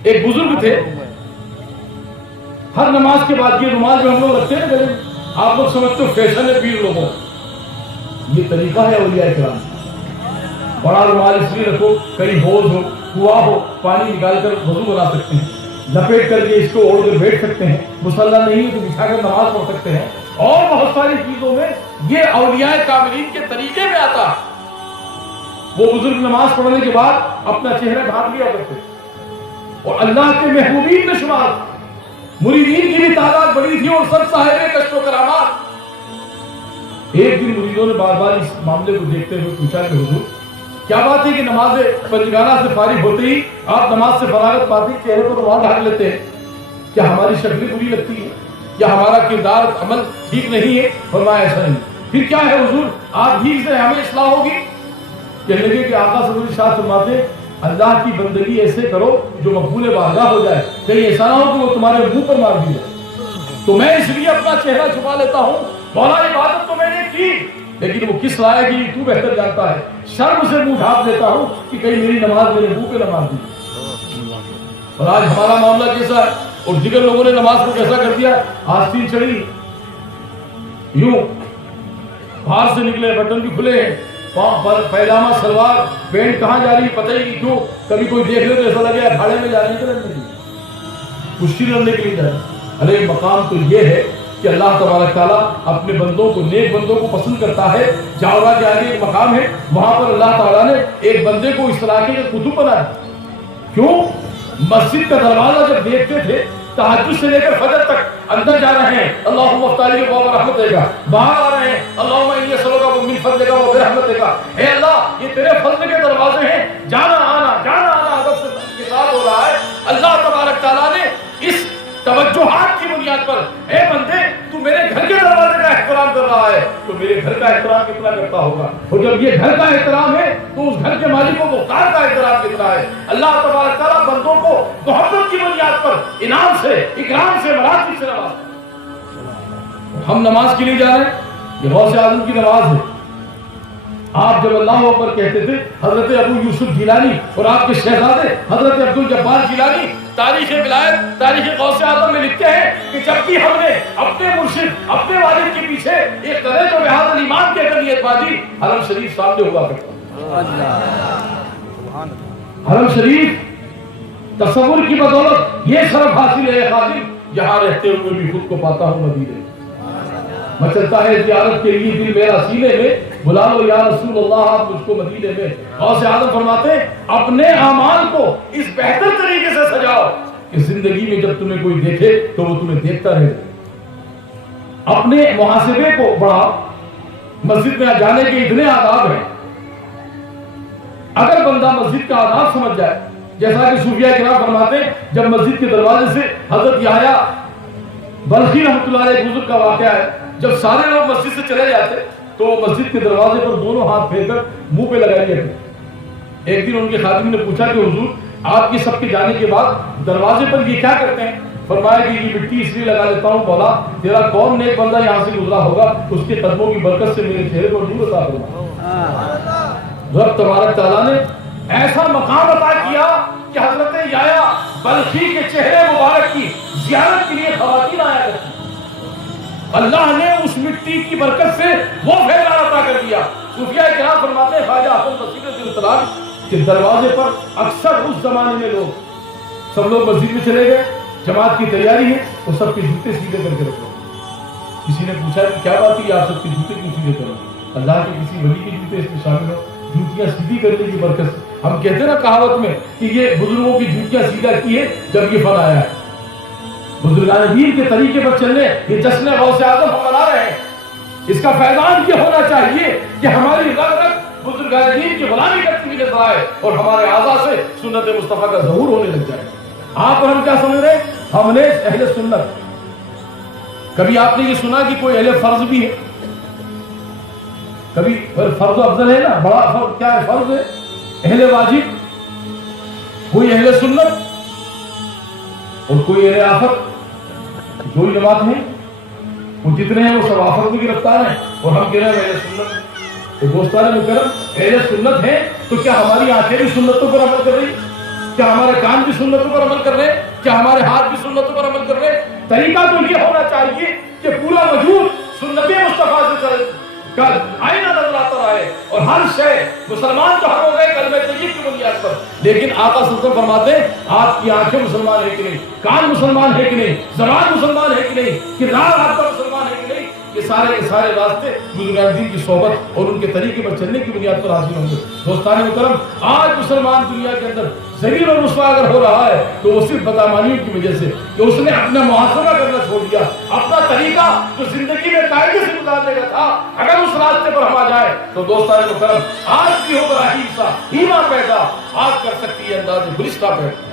ایک بزرگ تھے، ہر نماز کے بعد یہ رومال جو ہم لوگ رکھتے ہیں نا، آپ لوگ سمجھتے ہو فیشن ہے پیر لوگوں، یہ طریقہ ہے اولیاء کرام۔ بڑا رومال اس لیے رکھو کہیں حوض ہو، کنواں ہو، پانی نکال کر وضو بنا سکتے ہیں، لپیٹ کر کے اس کو اوڑھ کر بیٹھ سکتے ہیں، مصلی نہیں ہے تو بچھا کر نماز پڑھ سکتے ہیں، اور بہت ساری چیزوں میں یہ اولیاء کاملین کے طریقے میں آتا ہے۔ وہ بزرگ نماز پڑھنے کے بعد اپنا چہرہ ڈھانپ لیا کرتے اور اللہ کے محبوبین میں شمار، مریدین کی بھی تعداد بڑی تھی اور سب صاحب کشف و کرامات۔ ایک دن مریدوں نے بار بار اس معاملے کو دیکھتے ہوئے پوچھا کہ حضور کیا بات ہے کہ نماز پنجگانہ سے فارغ ہوتے ہی آپ نماز سے فراغت پاتے چہرے کو رومال ڈھانپ لیتے ہیں، کیا ہماری شکل بری لگتی ہے یا ہمارا کردار عمل ٹھیک نہیں ہے؟ فرمایا ایسا نہیں۔ پھر کیا ہے حضور، آپ ہی سے ہمیں اصلاح ہوگی؟ کہنے لگے کہ آقا صلی اللہ علیہ وسلم فرماتے اللہ کی بندگی ایسے کرو جو مقبول بارگاہ ہو جائے، کہیں ایسا نہ ہو کہ وہ تمہارے منہ پر مار دی جائے۔ تو میں اس لیے اپنا چہرہ چھپا لیتا ہوں، مولا عبادت تو میں نے کی لیکن وہ کس لائق ہے تو بہتر جانتا ہے، شرم سے منہ ڈھانپ لیتا ہوں کہ کہیں میری نماز میرے منہ پہ نہ مار دی۔ اور آج ہمارا معاملہ کیسا ہے، اور دیگر لوگوں نے نماز کو کیسا کر دیا، آستین چڑھی یوں، باہر سے نکلے بٹن بھی کھلے ہیں، پیجامہ سلوار پینٹ کہاں جا رہی پتہ ہی نہیں، کیوں کبھی کوئی دیکھ لے تو ایسا لگے اکھاڑے میں جانے کے لیے، کشتی لڑنے کے لیے جائے۔ ارے مقام تو یہ ہے کہ اللہ تبارک تعالیٰ اپنے بندوں کو، نیک بندوں کو پسند کرتا ہے۔ جاورا کے آگے ایک مقام ہے، وہاں پر اللہ تعالیٰ نے ایک بندے کو اس طرح کے کتب بنایا۔ کیوں؟ مسجد کا دروازہ جب دیکھتے تھے تہجد سے لے کر فجر تک، اندر جا رہے ہیں اللہم افتح لی ابواب رحمتک، باہر آ رہے ہیں اللہم انی اسألک من فضلک و برحمتک، اے اللہ یہ تیرے فضل کے دروازے ہیں، جانا آنا ادب سے کتاب ہو رہا ہے۔ اللہ تبارک تعالیٰ نے اس توجہات کی بنیاد پر، اے بندے تو میرے گھر کے دروازے کا احترام کر رہا ہے تو میرے گھر کا احترام کتنا کرتا ہوگا، اور جب یہ گھر کا احترام ہے تو اس گھر کے مالک کو مختار کا احترام کتنا ہے۔ اللہ تبارک تعالیٰ بندوں کو محبت کی بنیاد پر انعام سے، اکرام سے، مراتب سے نوازتا ہے۔ ہم نماز کے لیے جا رہے ہیں، یہ غوث اعظم کی نماز ہے۔ آپ جب اللہ اکبر کہتے تھے، حضرت ابو یوسف جیلانی اور آپ کے شہزادے حضرت عبد الجبار جیلانی تاریخ ولایت، تاریخ غوث اعظم میں لکھتے ہیں کہ جب بھی ہم نے اپنے مرشد، اپنے والد کے پیچھے ایک قدر تو بہاد الایمان کی اقلیت بازی، حرم شریف سامنے ہوا کرتا۔ حرم شریف تصور کی بدولت یہ شرف حاصل ہے خادم، یہاں رہتے ہوئے بھی خود کو پاتا ہوں مدینے۔ مچلتا ہے زیارت کے لیے دل میرا سینے میں، بلا لو یا رسول اللہ آپ مجھ کو مدینے میں۔ غوث اعظم فرماتے ہیں اپنے اعمال کو اس بہتر طریقے سے سجاؤ کہ زندگی میں جب تمہیں کوئی دیکھے تو وہ تمہیں دیکھتا رہے۔ اپنے محاسبے کو بڑھا، مسجد میں جانے کے اتنے آداب ہیں، اگر بندہ مسجد کا آداب سمجھ جائے، جیسا کہ صوفیہ کرام فرماتے ہیں جب مسجد کے دروازے سے حضرت یحییٰ بلخی رحمۃ اللہ علیہ بزرگ کا واقعہ ہے، جب سارے لوگ مسجد سے چلے جاتے تو مسجد کے دروازے پر دونوں ہاتھ پھیر کر منہ پہ لگا لیے تھے۔ ایک دن ان کے خادم نے پوچھا کہ حضور آپ کے سب کے جانے کے بعد دروازے پر یہ کیا کرتے ہیں؟ فرمایا کہ یہ مٹی اس لیے لگا لیتا ہوں مولا تیرا کون نیک بندہ یہاں سے گزرا ہوگا اس کے قدموں کی برکت سے میرے چہرے پر نور عطا فرما۔ رب تبارک تعالیٰ نے ایسا مقام عطا کیا کہ حضرت یحییٰ بلخی کے چہرے مبارک کی زیارت کے لیے خواتین آیا کرتی، اللہ نے اس مٹی کی برکت سے وہ فیضان عطا کر دیا۔ صوفیہ کرام فرماتے ہیں خواجہ حافظ نصیر دل طلال کہ دروازے پر اکثر اس زمانے میں لوگ سب لوگ مسجد میں چلے گئے، جماعت کی تیاری ہے، وہ سب کے جوتے سیدھے کر کے رکھو۔ کسی نے پوچھا کہ کیا بات ہے آپ سب کے جوتے کیوں سیدھے کرو؟ اللہ کے کسی ولی کے جوتے اس میں شامل ہو، جوتیاں سیدھی کرنے کی برکت سے۔ ہم کہتے ہیں نا کہاوت میں کہ یہ بزرگوں کی جوتیاں سیدھا کی ہے جب یہ فن آیا ہے۔ بزرگان دین کے طریقے پر چلنے یہ جشن غوث اعظم ہم منا رہے ہیں، اس کا فیضان یہ ہونا چاہیے کہ ہماری رگ رگ بزرگان دین کی غلامی کرتی ہوئی نظر آئے اور ہمارے اعضاء سے سنت مصطفیٰ کا ظہور ہونے لگ جائے۔ آپ اور ہم کیا سمجھ رہے ہیں؟ ہم نے اہل سنت، کبھی آپ نے یہ سنا کہ کوئی اہل فرض بھی ہے؟ کبھی فرض افضل ہے نا، بڑا فرض کیا ہے؟ فرض ہے، اہل واجب، کوئی اہل سنت اور کوئی اہل آفت۔ جو جماعت ہیں وہ جتنے ہیں وہ سب آفت میں گرفتار ہیں اور ہم کہہ رہے ہیں اہل سنت۔ تو دوستان مکرم اہل سنت ہیں تو کیا ہماری آنکھیں بھی سنتوں پر عمل کر رہی؟ کیا ہمارے کان بھی سنتوں پر عمل کر رہے ہیں؟ کیا ہمارے ہاتھ بھی سنتوں پر عمل کر رہے ہیں؟ طریقہ تو یہ ہونا چاہیے کہ پورا وجود سنت مصطفیٰ سے چلے، کل آئینہ نظر آتا رہے، اور ہر شے مسلمان تو ہم ہو گئے کلمہ طیب کی بنیاد پر، لیکن آقا صلی اللہ علیہ وسلم فرماتے ہیں آپ کی آنکھیں مسلمان ہے کہ نہیں، کان مسلمان ہے کہ نہیں، زبان مسلمان ہے کہ نہیں، کردار آپ کا مسلمان ہے کہ نہیں، یہ سارے کے سارے راستے بزرگان دین کی صحبت اور ان کے طریقے پر چلنے کی بنیاد پر حاصل ہوں گے۔ دوستان محترم، آج مسلمان دنیا کے اندر ذلیل اور رسوا اگر ہو رہا ہے تو وہ صرف بدعمالیوں کی وجہ سے کہ اس نے اپنا محاسبہ کرنا چھوڑ دیا، اپنا طریقہ جو زندگی میں قاعدے سے گزارنے کا تھا اگر اس راستے پر ہم آ جائے تو دوستان محترم آج بھی ہو رہا ایمان پیدا آج کر سکتی ہے انداز گلستہ پیدا۔